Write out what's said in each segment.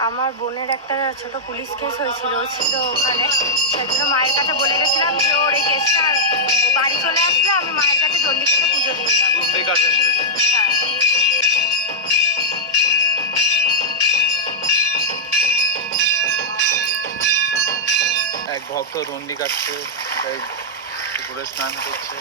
আমার বোনের একটা ছোট পুলিশ কেস হয়েছিল ছিল ওখানে। সেজন্য মায়ের কাছে বলে গেছিলাম যে ওর এই কেসটা ও বাড়ি চলে আসলে আমি মায়ের কাছে চণ্ডীকে পুজো দিয়ে হ্যাঁ। এক ভক্ত দণ্ডি কাটছে পুকুরে স্নান করছে।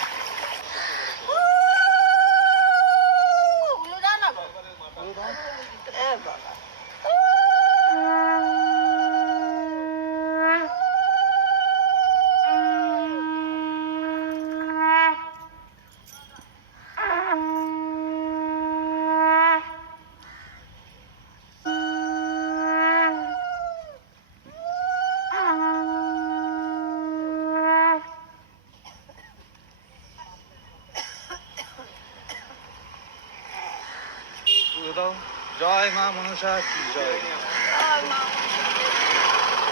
পুজো দাও জয় মা মনসা জয়।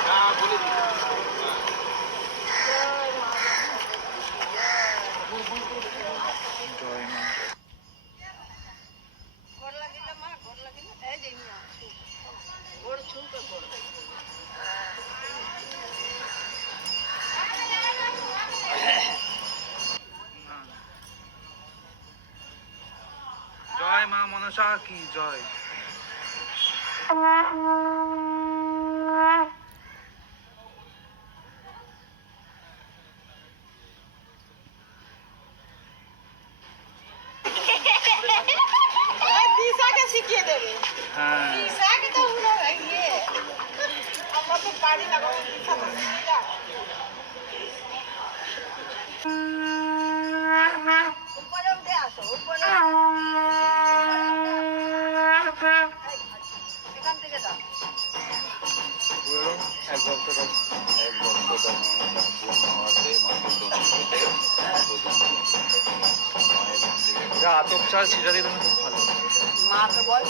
জয় জয় মা মনসা কি জয়। দিশাকে শিখিয়ে দেবে। হ্যাঁ। এটা আতপ চাল সেটা না খুব ভালো মাকে বল